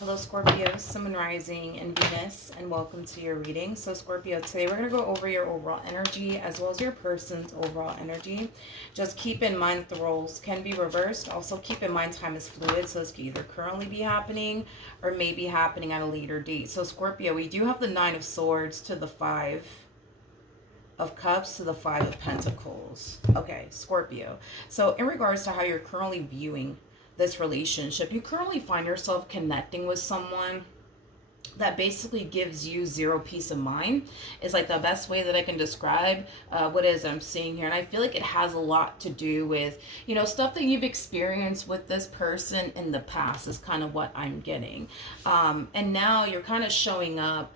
Hello Scorpio, Sun, Rising, and Venus, and welcome to your reading. So Scorpio, today we're going to go over your overall energy as well as your person's overall energy. Just keep in mind the roles can be reversed. Also keep in mind time is fluid, so this could either currently be happening or may be happening at a later date. So Scorpio, we do have the Nine of Swords to the Five of Cups to the Five of Pentacles. Okay, Scorpio. So in regards to how you're currently viewing this relationship, you currently find yourself connecting with someone that basically gives you zero peace of mind is like the best way that I can describe what it is I'm seeing here. And I feel like it has a lot to do with, you know, stuff that you've experienced with this person in the past is kind of what I'm getting. And now you're kind of showing up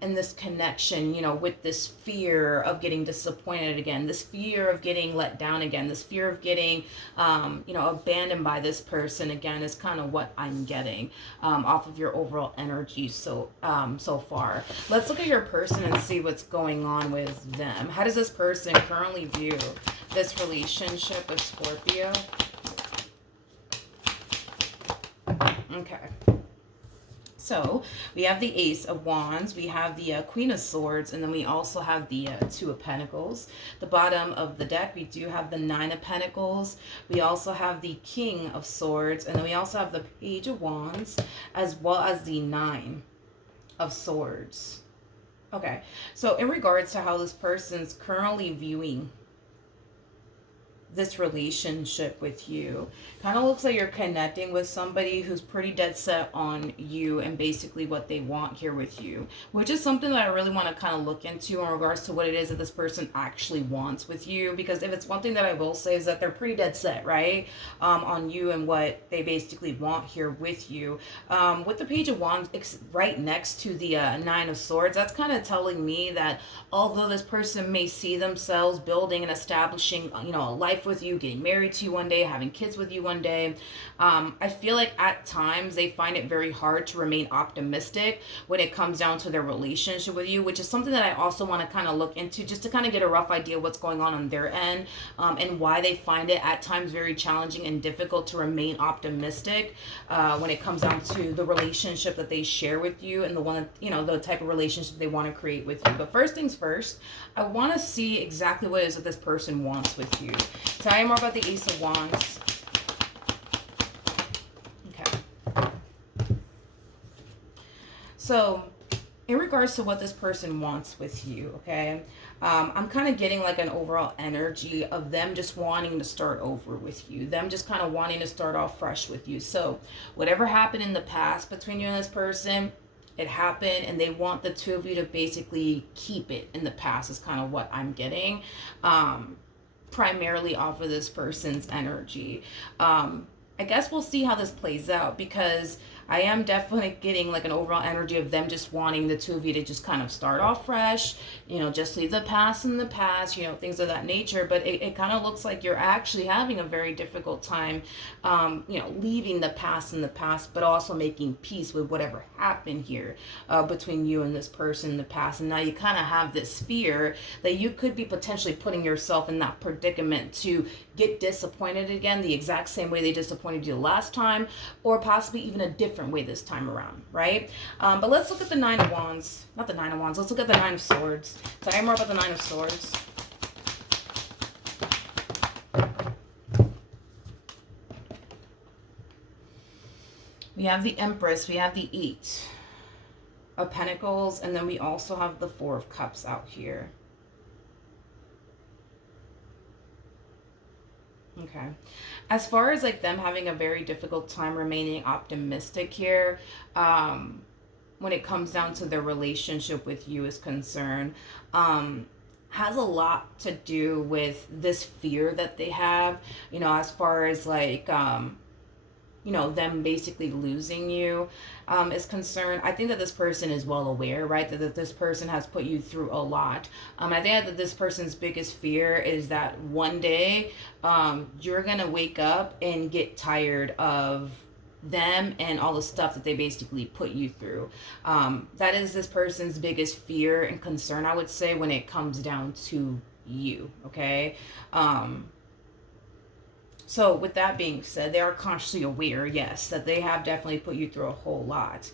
in this connection, you know, with this fear of getting disappointed again, this fear of getting let down again, this fear of getting, you know, abandoned by this person again is kind of what I'm getting off of your overall energy so far. Let's look at your person and see what's going on with them. How does this person currently view this relationship with Scorpio? Okay. So we have the Ace of Wands, we have the Queen of Swords, and then we also have the Two of Pentacles. The bottom of the deck, we do have the Nine of Pentacles. We also have the King of Swords, and then we also have the Page of Wands, as well as the Nine of Swords. Okay, so in regards to how this person's currently viewing this relationship with you, kind of looks like you're connecting with somebody who's pretty dead set on you and basically what they want here with you, which is something that I really want to kind of look into in regards to what it is that this person actually wants with you. Because if it's one thing that I will say is that they're pretty dead set, right, on you and what they basically want here with you. With the Page of Wands right next to the Nine of Swords, that's kind of telling me that although this person may see themselves building and establishing, you know, a life with you, getting married to you one day, having kids with you one day, I feel like at times they find it very hard to remain optimistic when it comes down to their relationship with you, which is something that I also want to kind of look into just to kind of get a rough idea of what's going on their end, and why they find it at times very challenging and difficult to remain optimistic when it comes down to the relationship that they share with you and the one that, you know, the type of relationship they want to create with you. But first things first, I want to see exactly what it is that this person wants with you. Tell me more about the Ace of Wands. Okay. So, in regards to what this person wants with you, okay, I'm kind of getting like an overall energy of them just wanting to start over with you. Them just kind of wanting to start off fresh with you. So, whatever happened in the past between you and this person, it happened, and they want the two of you to basically keep it in the past is kind of what I'm getting. Primarily off of this person's energy. I guess we'll see how this plays out, because I am definitely getting like an overall energy of them just wanting the two of you to just kind of start off fresh, you know, just leave the past in the past, you know, things of that nature. But it kind of looks like you're actually having a very difficult time, you know, leaving the past in the past, but also making peace with whatever happened here between you and this person in the past. And now you kind of have this fear that you could be potentially putting yourself in that predicament to get disappointed again the exact same way they disappointed you last time, or possibly even a different way this time around, right? But let's look at the Nine of Wands. Not the Nine of Wands. Let's look at the Nine of Swords. Tell me more about the Nine of Swords. We have the Empress. We have the Eight of Pentacles. And then we also have the Four of Cups out here. Okay. As far as like them having a very difficult time remaining optimistic here, when it comes down to their relationship with you is concerned, has a lot to do with this fear that they have, you know, as far as like, you know, them basically losing you is concerned. I think that this person is well aware, right, that this person has put you through a lot. I think that this person's biggest fear is that one day you're gonna wake up and get tired of them and all the stuff that they basically put you through. That is this person's biggest fear and concern, I would say, when it comes down to you, okay? So with that being said, they are consciously aware, yes, that they have definitely put you through a whole lot.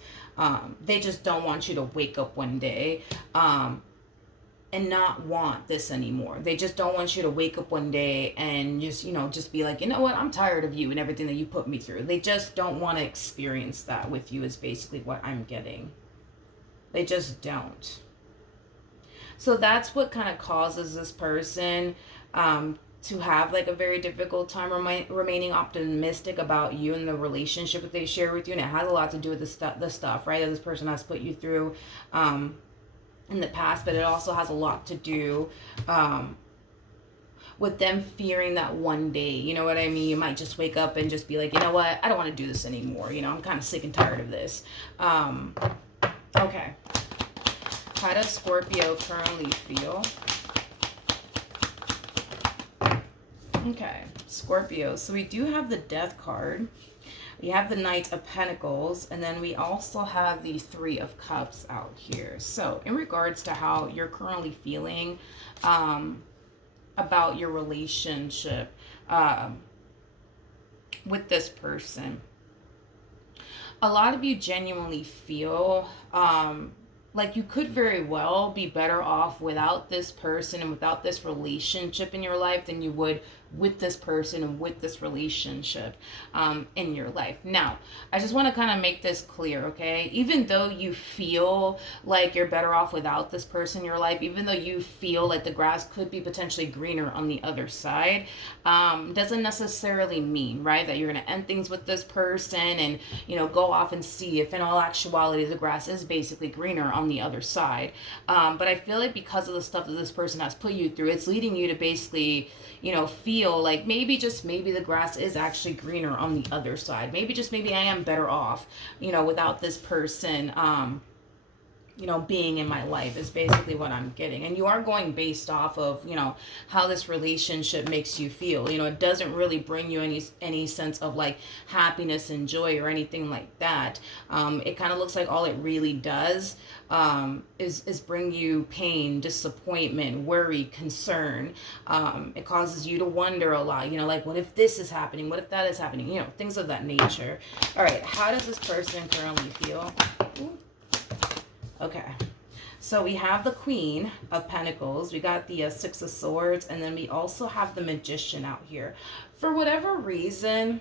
They just don't want you to wake up one day and not want this anymore. They just don't want you to wake up one day and just, just be like, you know what, I'm tired of you and everything that you put me through. They just don't want to experience that with you is basically what I'm getting. They just don't. So that's what kind of causes this person to have like a very difficult time remaining optimistic about you and the relationship that they share with you. And it has a lot to do with the stuff, right, that this person has put you through in the past, but it also has a lot to do with them fearing that one day, you know what I mean, you might just wake up and just be like, you know what, I don't want to do this anymore, I'm kind of sick and tired of this. Okay, how does Scorpio currently feel? Okay, Scorpio, so we do have the Death card. We have the Knight of Pentacles, and then we also have the Three of Cups out here. So in regards to how you're currently feeling about your relationship with this person, a lot of you genuinely feel like you could very well be better off without this person and without this relationship in your life than you would with this person and with this relationship in your life. Now, I just want to kind of make this clear, okay? Even though you feel like you're better off without this person in your life, even though you feel like the grass could be potentially greener on the other side, doesn't necessarily mean, right, that you're going to end things with this person and, go off and see if in all actuality the grass is basically greener on the other side. But I feel like because of the stuff that this person has put you through, it's leading you to basically, feel like maybe the grass is actually greener on the other side. Maybe I am better off, without this person, being in my life is basically what I'm getting. And you are going based off of, how this relationship makes you feel. It doesn't really bring you any sense of like happiness and joy or anything like that. It kind of looks like all it really does is bring you pain, disappointment, worry, concern. It causes you to wonder a lot, like what if this is happening? What if that is happening? Things of that nature. All right, how does this person currently feel? Ooh. Okay, so we have the Queen of Pentacles, we got the Six of Swords, and then we also have the Magician out here. For whatever reason,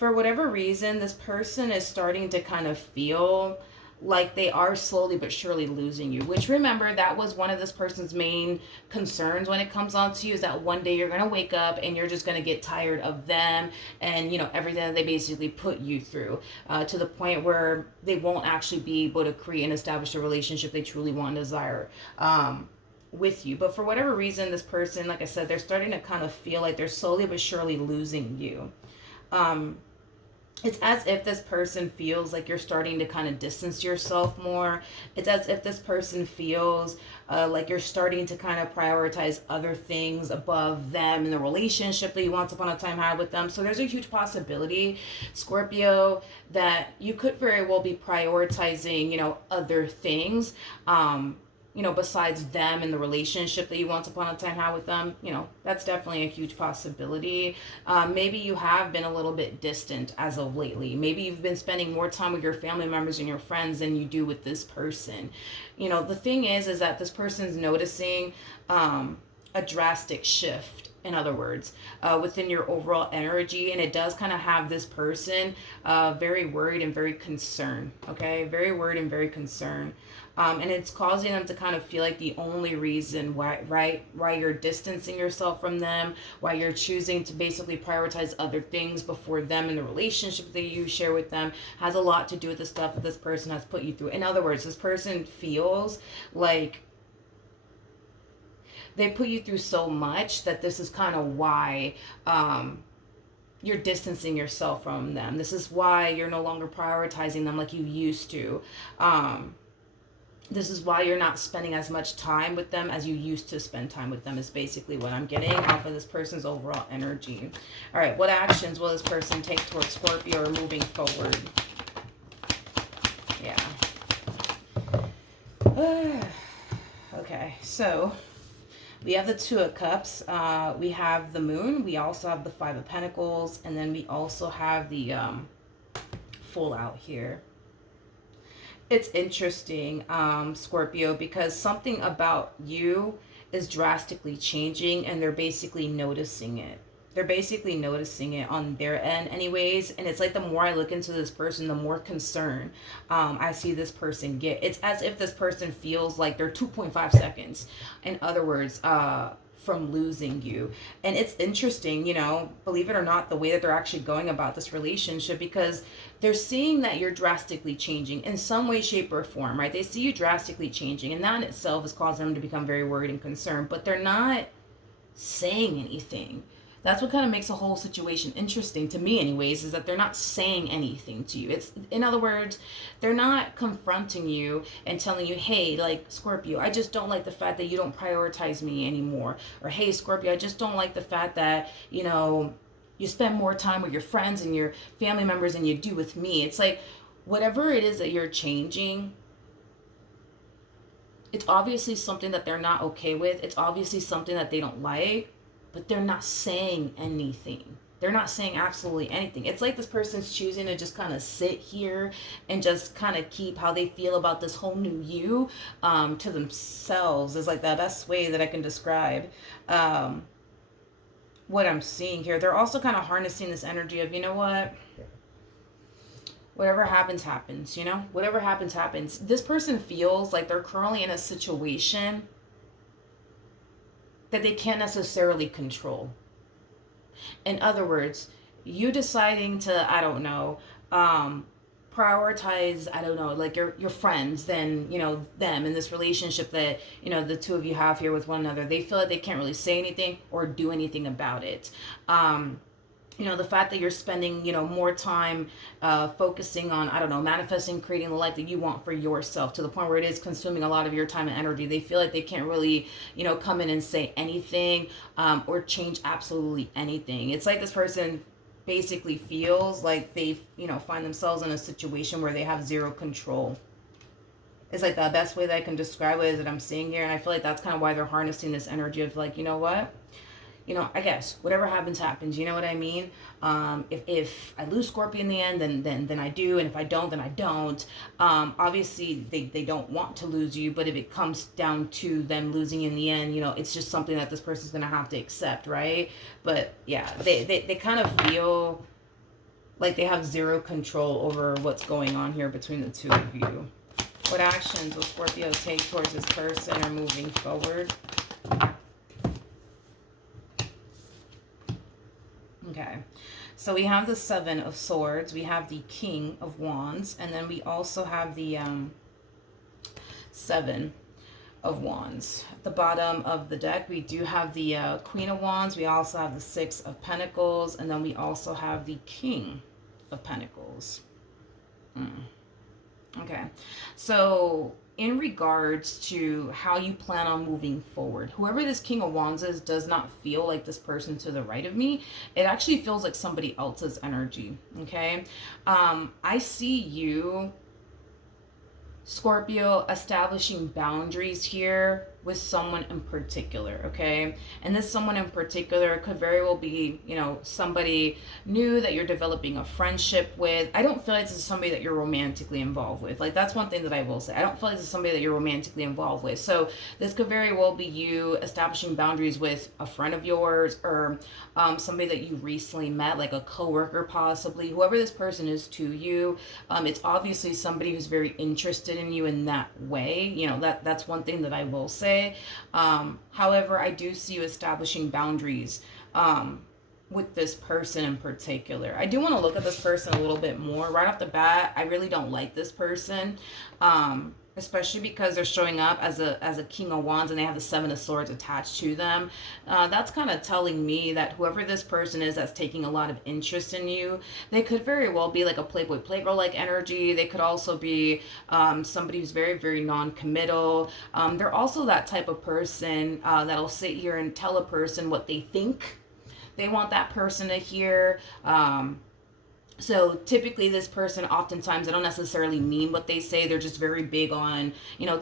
this person is starting to kind of feel like they are slowly but surely losing you, which, remember, that was one of this person's main concerns when it comes on to you, is that one day you're going to wake up and you're just going to get tired of them and, everything that they basically put you through, to the point where they won't actually be able to create and establish a relationship they truly want and desire with you. But for whatever reason, this person, like I said, they're starting to kind of feel like they're slowly but surely losing you. It's as if this person feels like you're starting to kind of distance yourself more. It's as if this person feels like you're starting to kind of prioritize other things above them in the relationship that you once upon a time had with them. So there's a huge possibility, Scorpio, that you could very well be prioritizing, other things, besides them and the relationship that you once upon a time had with them. That's definitely a huge possibility. Maybe you have been a little bit distant as of lately. Maybe you've been spending more time with your family members and your friends than you do with this person. The thing is that this person's noticing a drastic shift, in other words, within your overall energy, and it does kind of have this person very worried and very concerned, okay? Very worried and very concerned. And it's causing them to kind of feel like the only reason why you're distancing yourself from them, why you're choosing to basically prioritize other things before them and the relationship that you share with them, has a lot to do with the stuff that this person has put you through. In other words, this person feels like they put you through so much that this is kind of why you're distancing yourself from them. This is why you're no longer prioritizing them like you used to. This is why you're not spending as much time with them as you used to spend time with them, is basically what I'm getting off of this person's overall energy. All right, what actions will this person take towards Scorpio or moving forward? Yeah. Okay, so We have the Two of Cups. We have the Moon. We also have the Five of Pentacles. And then we also have the Full out here. It's interesting, Scorpio, because something about you is drastically changing and they're basically noticing it. They're basically noticing it on their end anyways. And it's like the more I look into this person, the more concern I see this person get. It's as if this person feels like they're 2.5 seconds. In other words, from losing you. And it's interesting, you know, believe it or not, the way that they're actually going about this relationship, because they're seeing that you're drastically changing in some way, shape, or form, right? They see you drastically changing, and that in itself is causing them to become very worried and concerned, but they're not saying anything. That's what kind of makes the whole situation interesting to me anyways, is that they're not saying anything to you. It's, in other words, they're not confronting you and telling you, hey, like, Scorpio, I just don't like the fact that you don't prioritize me anymore. Or, hey, Scorpio, I just don't like the fact that, you know, you spend more time with your friends and your family members than you do with me. It's like, whatever it is that you're changing, it's obviously something that they're not okay with. It's obviously something that they don't like, but they're not saying anything. They're not saying absolutely anything. It's like this person's choosing to just kind of sit here and just kind of keep how they feel about this whole new you to themselves. Is like the best way that I can describe what I'm seeing here. They're also kind of harnessing this energy of, you know what? Whatever happens, happens, you know? Whatever happens, happens. This person feels like they're currently in a situation that they can't necessarily control. In other words, you deciding to, I don't know, prioritize, I don't know, like your friends than, you know, them in this relationship that, you know, the two of you have here with one another. They feel like they can't really say anything or do anything about it. You know, the fact that you're spending, you know, more time focusing on, I don't know, manifesting, creating the life that you want for yourself, to the point where it is consuming a lot of your time and energy. They feel like they can't really, you know, come in and say anything or change absolutely anything. It's like this person basically feels like they, you know, find themselves in a situation where they have zero control. It's like the best way that I can describe it is that I'm seeing here. And I feel like that's kind of why they're harnessing this energy of like, you know what? You know, I guess whatever happens, happens. You know what I mean? If I lose Scorpio in the end, then I do, and if I don't, then I don't. Obviously, they don't want to lose you, but if it comes down to them losing in the end, you know, it's just something that this person's gonna have to accept, right? But yeah, they kind of feel like they have zero control over what's going on here between the two of you. What actions will Scorpio take towards this person or moving forward? Okay, so we have the Seven of Swords, we have the King of Wands, and then we also have the Seven of Wands. At the bottom of the deck, we do have the Queen of Wands, we also have the Six of Pentacles, and then we also have the King of Pentacles. Okay, so in regards to how you plan on moving forward, whoever this King of Wands is does not feel like this person to the right of me. It actually feels like somebody else's energy, okay? I see you, Scorpio, establishing boundaries here with someone in particular, okay? And this someone in particular could very well be, you know, somebody new that you're developing a friendship with. I don't feel like this is somebody that you're romantically involved with. Like, that's one thing that I will say. I don't feel like this is somebody that you're romantically involved with. So this could very well be you establishing boundaries with a friend of yours, or somebody that you recently met, like a coworker possibly. Whoever this person is to you, it's obviously somebody who's very interested in you in that way. You know, that's one thing that I will say. However, I do see you establishing boundaries with this person in particular. I do want to look at this person a little bit more. Right off the bat, I really don't like this person, especially because they're showing up as a King of Wands and they have the Seven of Swords attached to them. That's kind of telling me that whoever this person is that's taking a lot of interest in you, they could very well be like a Playboy Playgirl like energy. They could also be somebody who's very, very non-committal. They're also that type of person that'll sit here and tell a person what they think they want that person to hear. So typically this person, oftentimes they don't necessarily mean what they say. They're just very big on,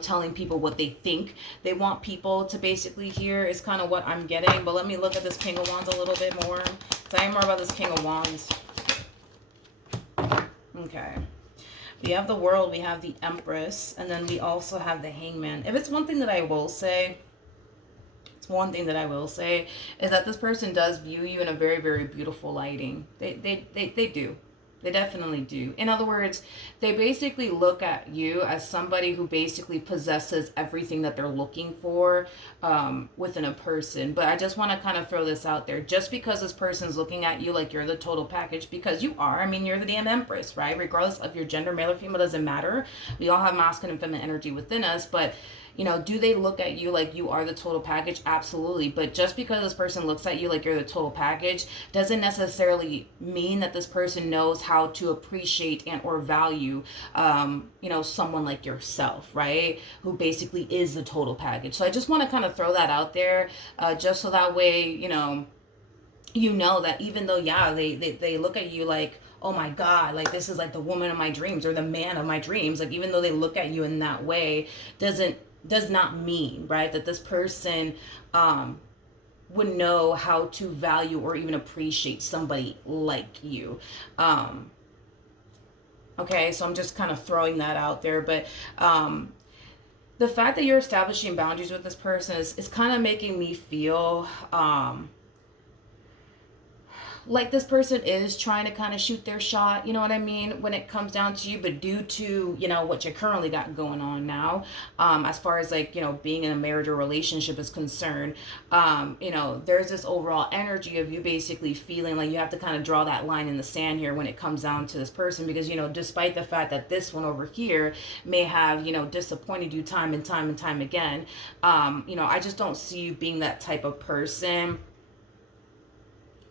telling people what they think they want people to basically hear, is kind of what I'm getting. But let me look at this King of Wands a little bit more. Tell me more about this King of Wands. Okay. We have the World, we have the Empress, and then we also have the Hangman. If it's one thing that I will say, is that this person does view you in a very, very beautiful lighting. They do. They definitely do. In other words, they basically look at you as somebody who basically possesses everything that they're looking for within a person. But I just want to kind of throw this out there. Just because this person's looking at you like you're the total package, because you are. I mean, you're the damn Empress, right? Regardless of your gender, male or female, doesn't matter. We all have masculine and feminine energy within us, but do they look at you like you are the total package? Absolutely. But just because this person looks at you like you're the total package doesn't necessarily mean that this person knows how to appreciate and or value, someone like yourself, right? Who basically is the total package. So I just want to kind of throw that out there, just so that way, you know that even though, yeah, they look at you like, oh my God, like this is like the woman of my dreams or the man of my dreams. Like, even though they look at you in that way, does not mean, right, that this person would know how to value or even appreciate somebody like you. Okay, so I'm just kind of throwing that out there. But the fact that you're establishing boundaries with this person is kind of making me feel like this person is trying to kind of shoot their shot, you know what I mean, when it comes down to you. But due to, what you currently got going on now, as far as like, being in a marriage or relationship is concerned, there's this overall energy of you basically feeling like you have to kind of draw that line in the sand here when it comes down to this person. Because, despite the fact that this one over here may have, disappointed you time and time and time again, I just don't see you being that type of person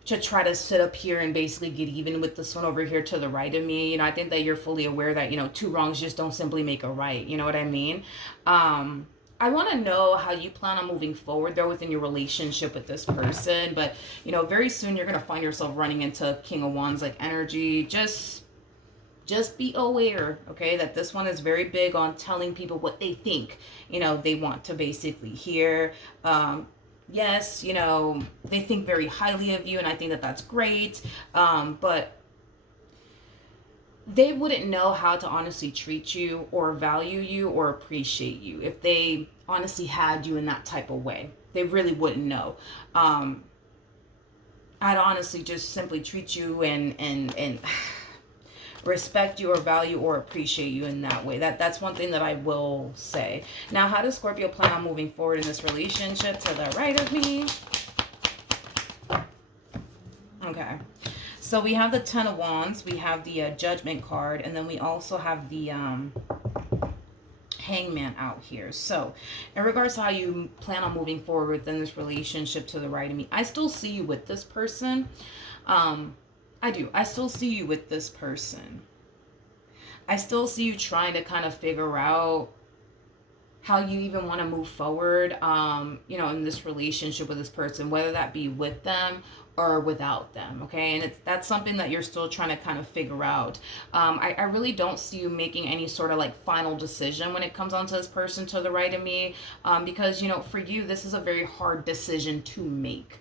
to try to sit up here and basically get even with this one over here to the right of me. I think that you're fully aware that, two wrongs just don't simply make a right. You know what I mean? I want to know how you plan on moving forward, though, within your relationship with this person. But, very soon you're going to find yourself running into King of Wands like energy. Just be aware, okay, that this one is very big on telling people what they think, they want to basically hear. Yes, they think very highly of you, and I think that that's great. But they wouldn't know how to honestly treat you or value you or appreciate you if they honestly had you in that type of way. They really wouldn't know. I'd honestly just simply treat you and respect you or value or appreciate you in that way. That's one thing that I will say. Now, how does Scorpio plan on moving forward in this relationship? To the right of me. Okay. So we have the Ten of Wands, we have the Judgment card, and then we also have the Hangman out here. So in regards to how you plan on moving forward within this relationship, to the right of me, I still see you with this person. I do. I still see you with this person. I still see you trying to kind of figure out how you even want to move forward, in this relationship with this person, whether that be with them or without them, okay? And that's something that you're still trying to kind of figure out. I really don't see you making any sort of like final decision when it comes on to this person to the right of me, because, for you, this is a very hard decision to make.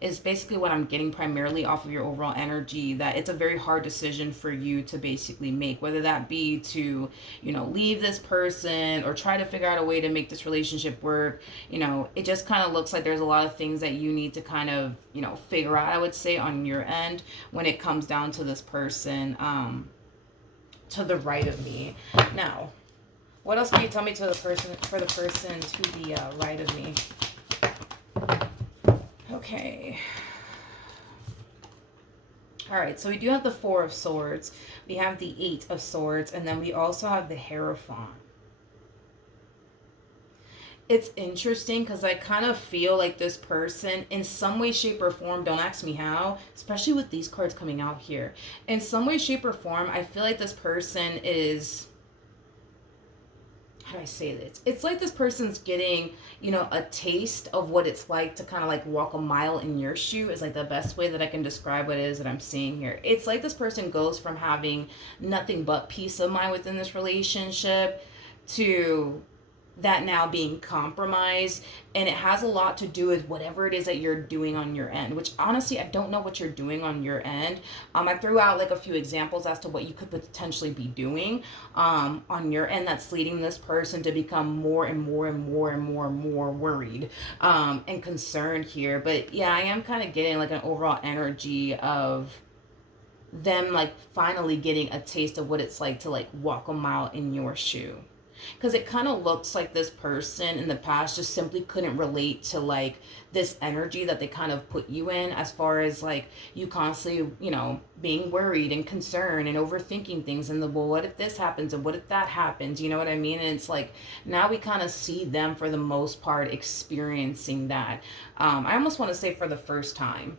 Is basically what I'm getting primarily off of your overall energy, that it's a very hard decision for you to basically make, whether that be to, leave this person or try to figure out a way to make this relationship work. It just kind of looks like there's a lot of things that you need to kind of, figure out, I would say, on your end when it comes down to this person to the right of me. Now, what else can you tell me for the person to the right of me? Okay. All right, so we do have the Four of Swords. We have the Eight of Swords, and then we also have the Hierophant. It's interesting because I kind of feel like this person, in some way, shape, or form, don't ask me how, especially with these cards coming out here. In some way, shape, or form, I feel like this person is how do I say this? It's like this person's getting, a taste of what it's like to kind of like walk a mile in your shoe is like the best way that I can describe what it is that I'm seeing here. It's like this person goes from having nothing but peace of mind within this relationship to that now being compromised, and it has a lot to do with whatever it is that you're doing on your end, which honestly I don't know what you're doing on your end. I threw out like a few examples as to what you could potentially be doing on your end that's leading this person to become more and more and more and more and more worried and concerned here. But yeah, I am kind of getting like an overall energy of them like finally getting a taste of what it's like to like walk a mile in your shoe, because it kind of looks like this person in the past just simply couldn't relate to like this energy that they kind of put you in, as far as like you constantly, being worried and concerned and overthinking things, and the, well, what if this happens and what if that happens, you know what I mean? And it's like now we kind of see them for the most part experiencing that. I almost want to say for the first time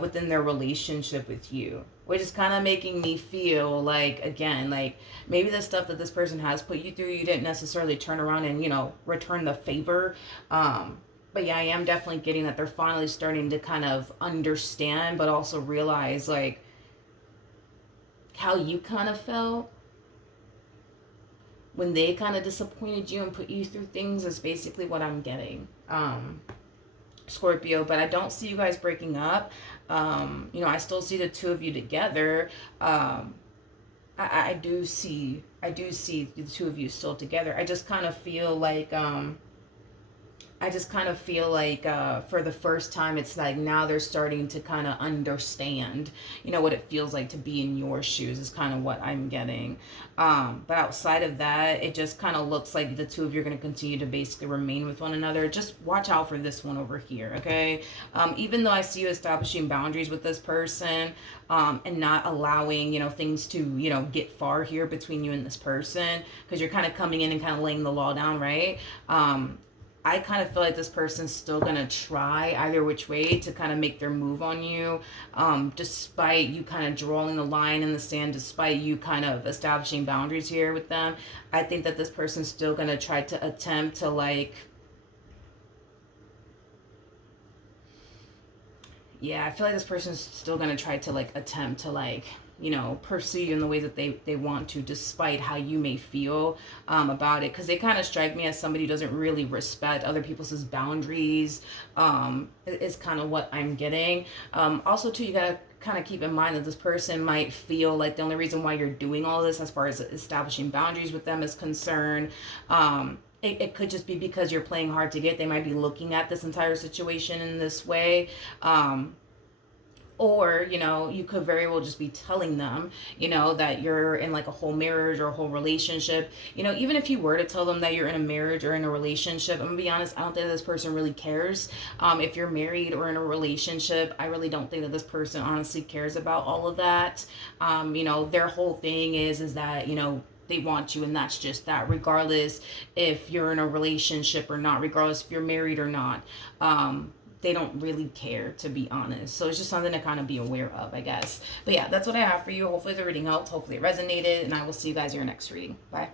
within their relationship with you, which is kind of making me feel like, again, like maybe the stuff that this person has put you through, you didn't necessarily turn around and, return the favor. But yeah, I am definitely getting that they're finally starting to kind of understand, but also realize like how you kind of felt when they kind of disappointed you and put you through things is basically what I'm getting. Scorpio, but I don't see you guys breaking up. I still see the two of you together. I do see the two of you still together. I just kind of feel like for the first time, it's like now they're starting to kind of understand, what it feels like to be in your shoes is kind of what I'm getting. But outside of that, it just kind of looks like the two of you are going to continue to basically remain with one another. Just watch out for this one over here, okay? Even though I see you establishing boundaries with this person, and not allowing, things to, get far here between you and this person, because you're kind of coming in and kind of laying the law down, right? I kind of feel like this person's still going to try either which way to kind of make their move on you, despite you kind of drawing the line in the sand, despite you kind of establishing boundaries here with them. I think that this person's still going to try to attempt to I feel like this person's still going to try to attempt to pursue you in the way that they want to, despite how you may feel about it, because they kind of strike me as somebody who doesn't really respect other people's boundaries, is kind of what I'm getting. Also too, you gotta kind of keep in mind that this person might feel like the only reason why you're doing all this as far as establishing boundaries with them is concerned. It could just be because you're playing hard to get. They might be looking at this entire situation in this way. Or, you could very well just be telling them, that you're in like a whole marriage or a whole relationship. Even if you were to tell them that you're in a marriage or in a relationship, I'm gonna be honest, I don't think this person really cares. If you're married or in a relationship, I really don't think that this person honestly cares about all of that. Their whole thing is that, they want you, and that's just that, regardless if you're in a relationship or not, regardless if you're married or not. They don't really care, to be honest. So it's just something to kind of be aware of, I guess. But yeah, that's what I have for you. Hopefully the reading helped. Hopefully it resonated. And I will see you guys in your next reading. Bye.